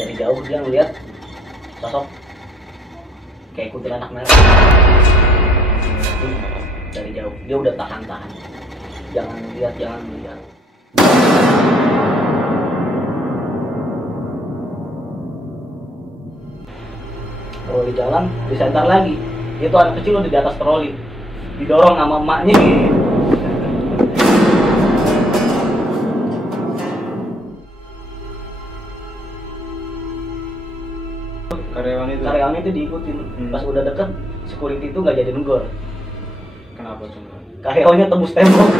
dari jauh dia ngeliat sosok kayak kuntilanak merah. Dari jauh dia udah tahan, jangan lihat. Kalau di jalan disenter lagi, itu anak kecil udah di atas troli, didorong sama emaknya. Karyawan itu diikutin. Pas udah deket, security itu nggak jadi negor. Kenapa tuh? Karyawannya tembus tembok.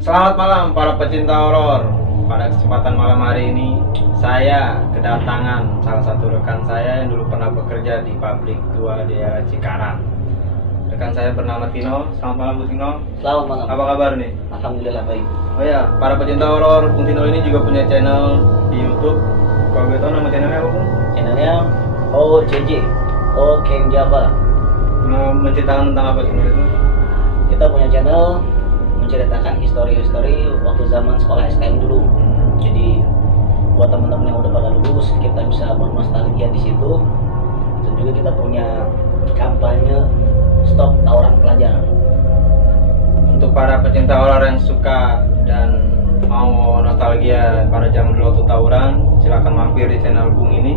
Selamat malam para pecinta horor. Pada kesempatan malam hari ini saya kedatangan salah satu rekan saya yang dulu pernah bekerja di pabrik tua di daerah Cikarang. Rekan saya bernama Tino. Selamat malam Bu Tino. Selamat malam. Apa kabar nih? Alhamdulillah baik. Oh ya, para pecinta horor, Bung Tino ini juga punya channel di YouTube. Kalau gue tahu nama channelnya apa, Bung? Channelnya OJJ, O King Java. Nah, menceritakan tentang apa channel itu? Kita punya channel menceritakan histori-histori waktu zaman sekolah STM dulu. Jadi buat teman-teman yang udah pada lulus, kita bisa bernostalgia di situ. Dan juga kita punya kampanye stop tawuran pelajar. Untuk para pecinta horor yang suka dan mau nostalgia pada zaman dulu waktu tawuran, silakan mampir di channel Bung ini.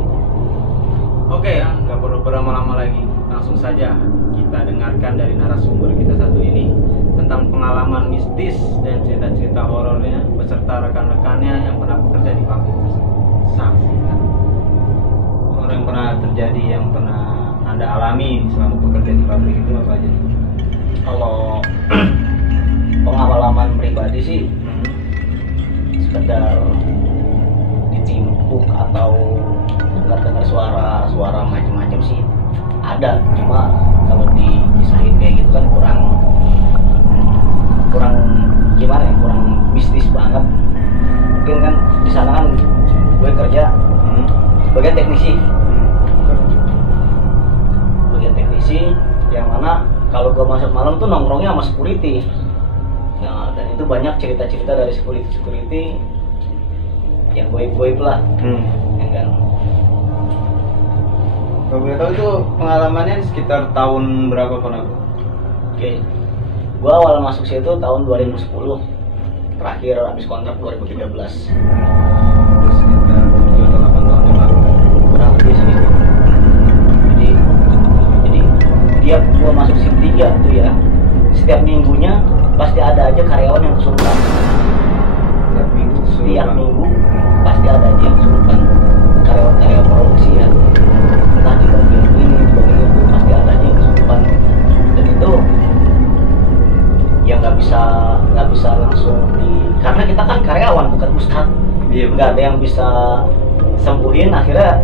Oke ya, nggak perlu berlama-lama lagi. Langsung saja kita dengarkan dari narasumber kita satu ini tentang pengalaman mistis dan cerita-cerita horornya beserta rekan-rekannya yang pernah bekerja di pabrik tersebut. Saksikan. Horor yang pernah terjadi, yang pernah Anda alami selama bekerja di pabrik itu apa aja? Kalau pengalaman pribadi sih sekedar ditimpuk atau dengar suara macam-macam sih ada, cuma kalau dipisahin kayak gitu kan kurang gimana ya, kurang mistis banget. Mungkin kan di sana kan gue kerja bagian teknisi yang mana kalau gue masuk malam tuh nongkrongnya sama security ya, dan itu banyak cerita-cerita dari security yang goib-goib lah. Ya kan. Kalau boleh tahu itu pengalamannya sekitar tahun berapa Pak? Oke. Gua awal masuk situ tahun 2010. Terakhir habis kontrak 2013. Terus sekitar 7 atau 8 tahun yang lalu. Kurang lebih segitu. Jadi tiap gua masuk shift 3 tuh ya, setiap minggunya pasti ada aja karyawan yang kesurupan. Setiap minggu pasti ada aja yang kesurupan. Karyawan produksi ya. Entah di bagian ini, di bagian itu pasti ada aja yang kesurupan. Dan itu ya nggak bisa langsung karena kita kan karyawan bukan ustadz. Iya, nggak ada yang bisa sembuhin, akhirnya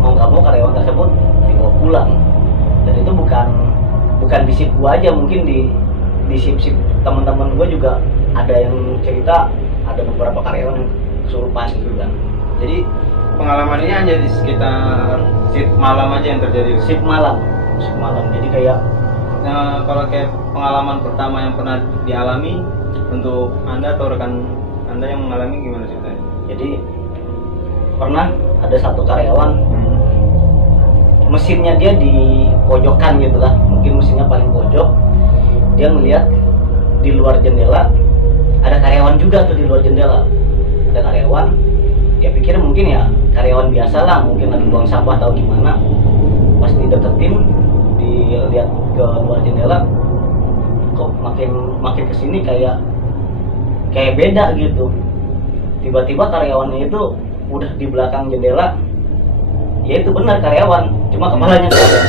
mau nggak mau karyawan tersebut dibawa pulang. Dan itu bukan di shift gua aja, mungkin di shift teman-teman gua juga ada yang cerita ada beberapa karyawan yang kesurupan gitu kan. Jadi pengalaman ini hanya di sekitar shift malam aja yang terjadi. Shift malam. Jadi kayak kalau kayak pengalaman pertama yang pernah dialami untuk Anda atau rekan Anda yang mengalami gimana ceritanya? Jadi pernah ada satu karyawan mesinnya dia di pojokan gitu lah, mungkin mesinnya paling pojok. Dia ngelihat di luar jendela ada karyawan juga tuh di luar jendela. Ada karyawan, dia pikir mungkin ya karyawan biasa lah, mungkin lagi buang sampah atau gimana. Pas dideketin, dilihat ke luar jendela, kok makin kesini kayak beda gitu. Tiba-tiba karyawannya itu udah di belakang jendela. Ya itu benar karyawan, cuma kepalanya nggak ada.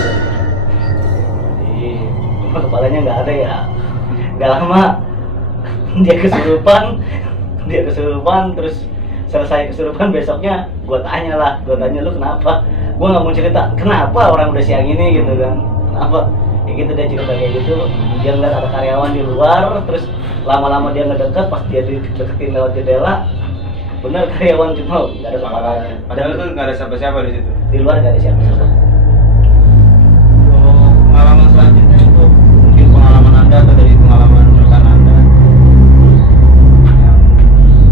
Cuma kepalanya nggak ada ya. Nggak lama dia kesurupan, terus selesai kesurupan besoknya gue tanya lu kenapa? Gue nggak mau cerita kenapa orang udah siang ini gitu kan, kenapa ya gitu. Dia cerita kayak gitu, dia ngeliat ada karyawan di luar, terus lama-lama dia ngedekat, pas dia deketin lewat jendela Bener karyawan cuma nggak ada kepalanya. Padahal tuh nggak ada siapa-siapa di situ. Di luar nggak ada siapa-siapa. Untuk pengalaman selanjutnya itu mungkin pengalaman Anda atau dari pengalaman rekan Anda yang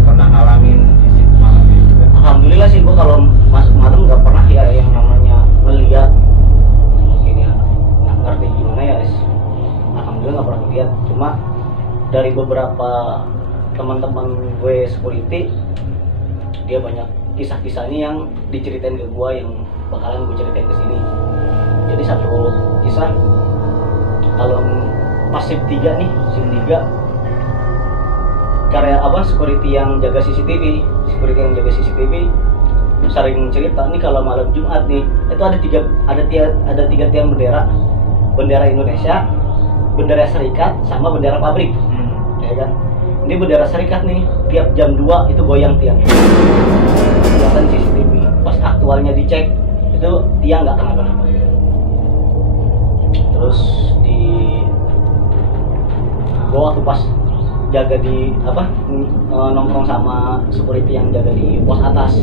pernah ngalamin di situ malam itu juga. Alhamdulillah sih gua kalau masuk malam nggak pernah ya yang namanya melihat mungkin ya nggak ngerti gimana ya guys. Alhamdulillah nggak pernah lihat. Cuma dari beberapa teman-teman gue security dia banyak kisah-kisahnya yang diceritain ke gue yang bakalan gue ceritain ke sini. Jadi satu kisah kalau pas shift 3 nih, shift 3 karya apa security yang jaga CCTV sering cerita nih kalau malam Jumat nih itu ada tiga tiang bendera Indonesia, bendera Serikat sama bendera pabrik. Ya kan? Ini bendera Serikat nih tiap jam 2 itu goyang tiang. Kelihatan CCTV. Pas aktualnya dicek itu tiang nggak kenapa-napa. Terus gua waktu pas jaga di nongkrong sama security yang jaga di pos atas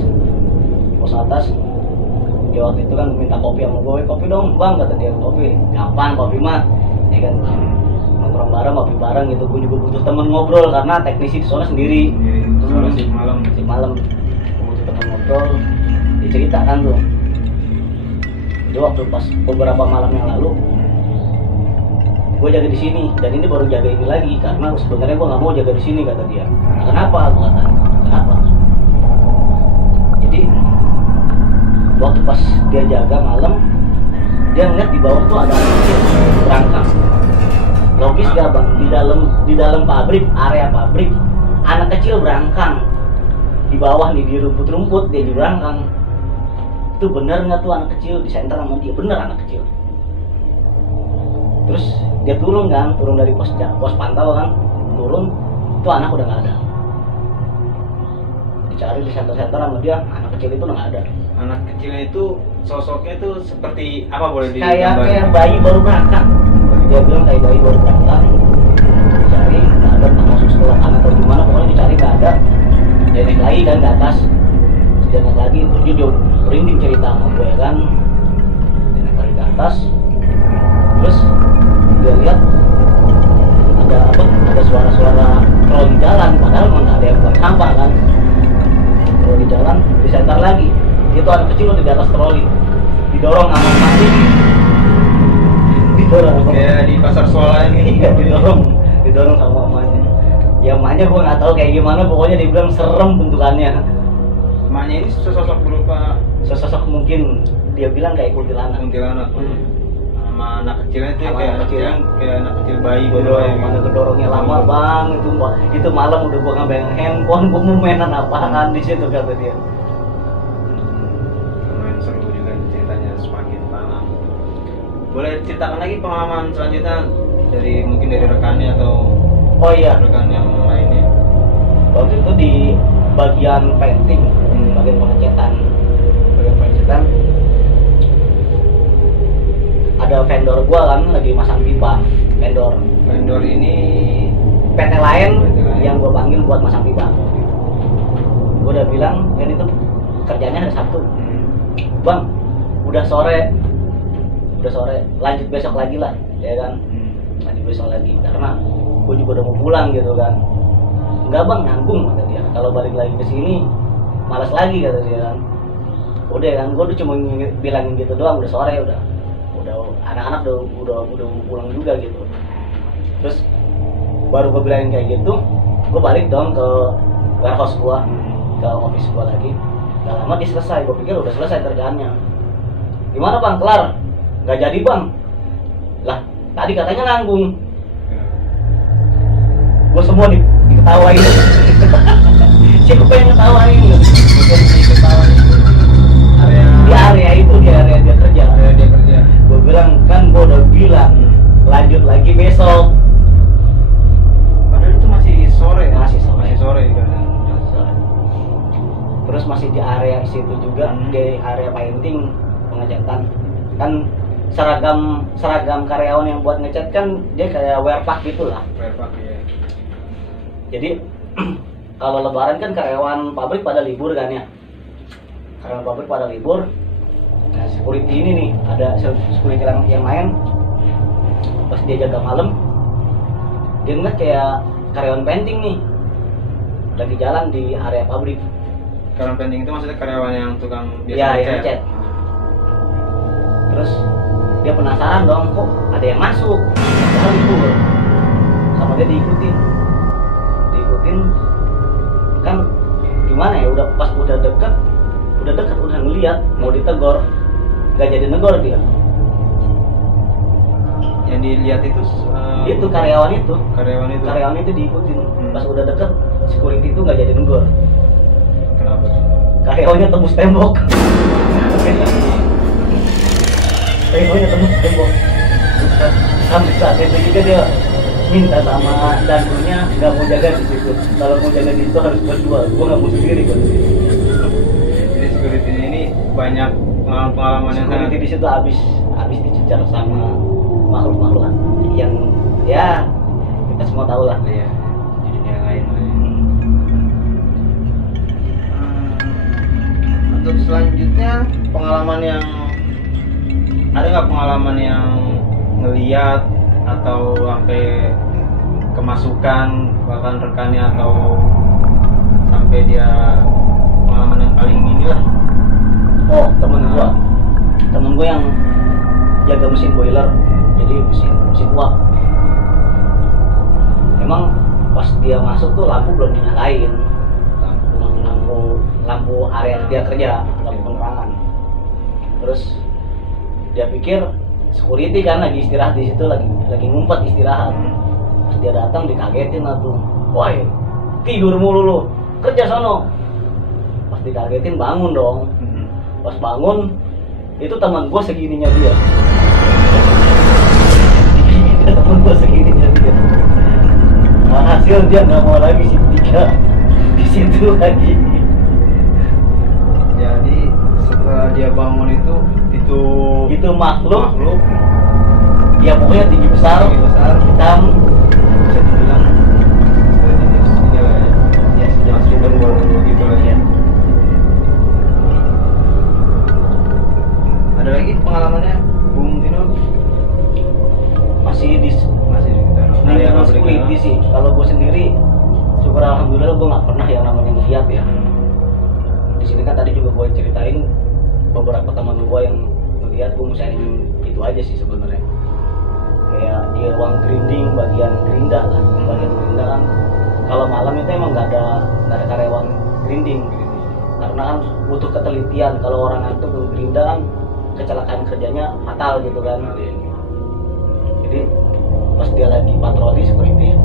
dia waktu itu kan minta kopi sama gue, kopi dong bang, kata dia. Kopi gampang, kopi mah ya kan, nongkrong bareng, kopi bareng gitu. Gue juga butuh temen ngobrol karena teknisi di sana sendiri. Soalnya sih malam butuh temen ngobrol, diceritakan tuh. Jadi waktu pas beberapa malam yang lalu gue jaga di sini, dan ini baru jaga ini lagi karena sebenarnya gue nggak mau jaga di sini, kata dia. Kenapa? Gue kata kenapa? Jadi waktu pas dia jaga malam, dia ngeliat di bawah tuh ada anak kecil berangkang. Logis gak bang? Di dalam pabrik, area pabrik, anak kecil berangkang. Di bawah nih di rumput-rumput dia berangkang. Itu bener nggak tuh anak kecil disenter sama dia? Bener anak kecil. Terus dia turun dari pos pantau kan, turun, itu anak udah nggak ada. Dicari di center-center sama dia, anak kecil itu udah nggak ada. Anak kecilnya itu sosoknya itu seperti apa, boleh kayak bayi baru berangkat. Dia bilang kayak bayi baru berangkat. Dicari nggak ada, masuk sekolah atau gimana, pokoknya dicari nggak ada. Dia naik lagi kan ke atas, dia naik lagi, terus dia merinding cerita sama gue kan. Dia naik lagi ke atas, terus dia lihat ada suara-suara troli jalan, padahal emang nggak ada yang buang sampah kan. Troli jalan, disentar lagi, itu anak kecil udah di atas troli, didorong sama emaknya, kayak di pasar swalayan ini. Iya, didorong sama emaknya. Ya emaknya gue nggak tahu kayak gimana, pokoknya dia bilang serem bentukannya. Emaknya ini sosok berupa sosok mungkin dia bilang kayak kuntilanak. Sama anak kecilnya itu kayak anak kecil bayi Mana kedorongnya lama bang, itu malam udah gua ngambil handphone, gua mau mainan apaan di situ, kata dia. Lumayan seru juga ceritanya semakin malam. Boleh ceritakan lagi pengalaman selanjutnya mungkin dari rekannya atau rekan yang lainnya. Waktu itu di bagian painting, bagian pengecetan ada vendor gua kan lagi masang pipa. Vendor ini PT lain yang gua panggil buat masang pipa. Gua udah bilang kan itu kerjanya hari Sabtu. Bang, udah sore, lanjut besok lagi lah, ya kan? Lanjut besok lagi karena gua juga udah mau pulang gitu kan. Enggak bang, nanggung, kata dia. Kalau balik lagi ke sini malas lagi, kata dia kan. Udah kan, gua udah cuma bilangin gitu doang, udah sore, udah anak-anak udah pulang juga gitu. Terus baru gue bilangin kayak gitu, gue balik dong ke warehouse gue, ke office gue lagi. Gak lama dia selesai, gue pikir udah selesai kerjaannya. Gimana bang, kelar? Gak jadi bang. Lah tadi katanya nanggung. Gue semua diketawain. Siapa yang ngetawain? Di area dia kerja. Gue bilang kan, gue udah bilang lanjut lagi besok. Padahal itu masih sore. Masih sore kan. Terus masih di area situ juga, di area painting pengecatan. Kan seragam karyawan yang buat ngecat kan dia kayak wear pack gitu lah. Wear pack ya. Jadi kalau lebaran kan karyawan pabrik pada libur kan ya, karyawan pabrik pada libur. Nah, security ini nih, ada security yang main pas dia jaga malam, dia ngeliat kayak karyawan painting nih lagi jalan di area pabrik. Karyawan painting itu maksudnya karyawan yang tukang biasa Ya, yang ngecat. ngecat. Terus dia penasaran dong, kok ada yang masuk, padahal libur. Sama dia diikutin kan, gimana ya, udah pas udah deket udah ngeliat mau ditegor, nggak jadi negor dia. Yang dilihat itu Itu karyawan itu karyawan itu diikutin. Pas udah deket, security itu nggak jadi negor. kenapa? Karyawannya tembus tembok. Karyawannya tembus tembok. Sampai saat itu juga dia minta sama dandunya nggak mau jaga di situ. Kalau mau jaga di situ harus berdua. Gua nggak mau sendiri gua. Jadi security ini banyak pengalaman yang Security di situ habis dicecar sama makhluk-makhluk yang ya kita semua tahu lah. Iya, di dunia lain. Untuk selanjutnya pengalaman yang ada nggak pengalaman yang ngeliat atau sampai kemasukan bahkan rekannya atau sampai dia pengalaman yang paling inilah? Oh, temen gua yang jaga mesin boiler, jadi mesin uap. Emang pas dia masuk tuh lampu belum dinyalain, lampu area dia kerja, lampu penerangan. Terus dia pikir security kan lagi istirahat di situ, lagi ngumpet istirahat. Pas dia datang dikagetin lah tuh, wah tidur mulu lu, kerja sono. Pas dikagetin bangun dong. Pas bangun itu teman gue segininya dia. Teman gue segininya dia. Hasil dia nggak mau lagi si tiga di situ lagi. Jadi setelah dia bangun itu makhluk ya pokoknya tinggi besar hitam, bisa dibilang sejenis ini lah ya, sejenis genderuwo gitu lah ya. Ada lagi pengalamannya Bung Tino? masih di area lingkungan security sih. Kalau gue sendiri syukur alhamdulillah gue nggak pernah yang namanya ngeliat ya. Di sini kan tadi juga gue ceritain beberapa teman gue yang ngeliat, gue misalnya itu aja sih sebenarnya. Kayak di ruang grinding, bagian gerinda kan kalau malam itu emang nggak ada karyawan grinding karena kan butuh ketelitian. Kalau orang ngantuk ke gerinda kan kecelakaan kerjanya fatal gitu kan. Jadi pas dia lagi patroli security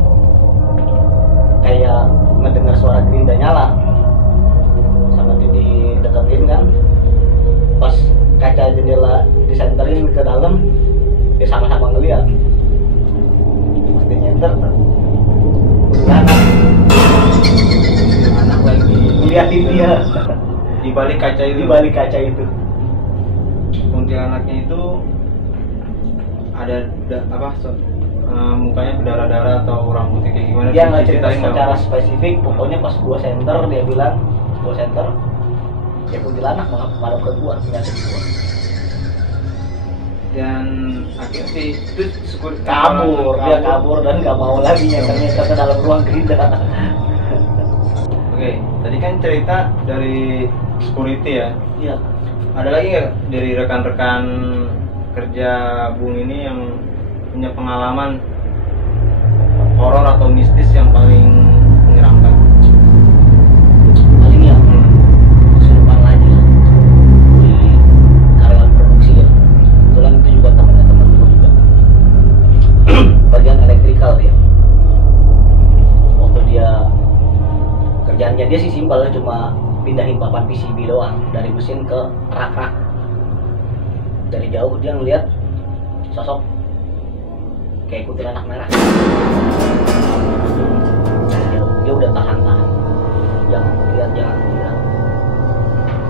kayak mendengar suara gerinda nyala, sama dia dideketin kan, pas kaca jendela disenterin ke dalam dia sama-sama ngeliat. Pas dia nyenter anak lagi ngeliatin dia di balik kaca itu. Kuntilanaknya itu ada mukanya berdarah-darah atau rambutnya kayak gimana? Dia nggak cerita Diceritain nggak? secara spesifik, pokoknya pas gua center dia bilang gua center ya kuntilanak malah ke gua, ngeliatin gua. Dan akhirnya sih itu dia kabur dan nggak mau lagi nyenter ke dalam ruang gerinda. Oke, tadi kan cerita dari security ya. Iya. Ada lagi nggak dari rekan-rekan kerja Bung ini yang punya pengalaman horor atau mistis yang paling menyeramkan? Paling ya kesurupan lagi lah di karyawan produksi ya. Kebetulan itu juga teman gue juga. Bagian elektrikal dia. Waktu dia kerjaannya dia sih simpel, cuma pindahin papan PCB doang dari mesin ke rak-rak. Dari jauh dia ngeliat sosok kayak kuntilanak merah. Dari jauh dia udah tahan, jangan lihat,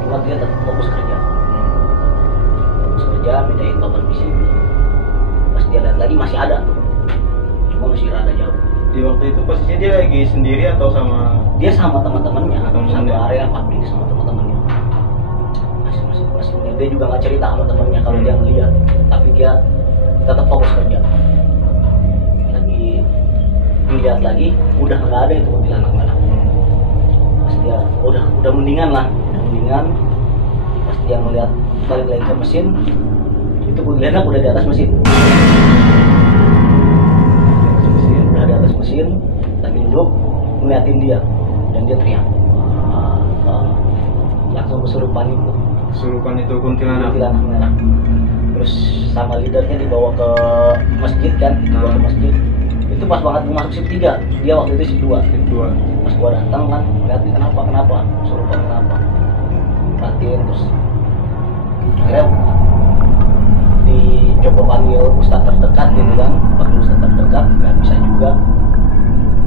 cuma dia tetap fokus kerja, pindahin papan PCB. Pas dia lihat lagi masih ada tuh, cuma masih rada jauh. Di waktu itu posisinya dia lagi sendiri atau sama? Dia sama teman-temannya, Teman-temannya. satu area publik sama teman-temannya. Masih dia juga nggak cerita sama temannya kalau dia ngeliat, tapi dia tetap fokus kerja. Lagi ngeliat lagi, udah nggak ada itu kuntilanak merah. Pas dia udah mendingan lah, pas dia ngeliat balik lagi ke mesin, itu kuntilanak udah di atas mesin. Udah di atas mesin, lagi duduk ngeliatin dia, dan dia teriak. Langsung kesurupan itu. Kesurupan itu kuntilanak. Kuntilanak merah. Terus sama leadernya dibawa ke masjid kan, dibawa ke masjid. Itu pas banget mau masuk shift 3, dia waktu itu shift 2. Shift 2. Pas gua datang kan, lihat kenapa, kesurupan kenapa. Perhatiin terus akhirnya dicoba panggil ustadz terdekat gitu kan, panggil ustadz terdekat nggak bisa juga,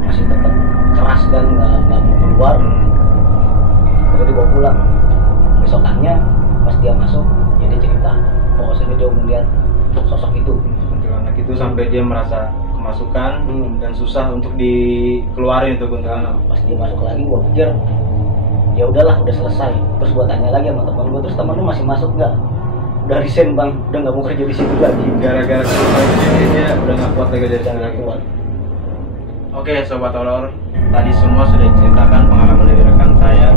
masih tetap keras kan, nggak mau keluar. Lalu dibawa pulang. Besokannya pas dia masuk, ya dia cerita bahwasanya dia melihat sosok itu. Kuntilanak itu sampai dia merasa kemasukan dan susah untuk dikeluarin itu kuntilanak. Pas dia masuk lagi, gua pikir ya udahlah, udah selesai. Terus gua tanya lagi sama teman gua, terus teman lu masih masuk nggak? Udah resign bang, udah nggak mau kerja di situ lagi. Gara-gara dia udah nggak kuat lagi dari sana lagi. Kuat. Oke sobat horor, tadi semua sudah diceritakan pengalaman dari rekan saya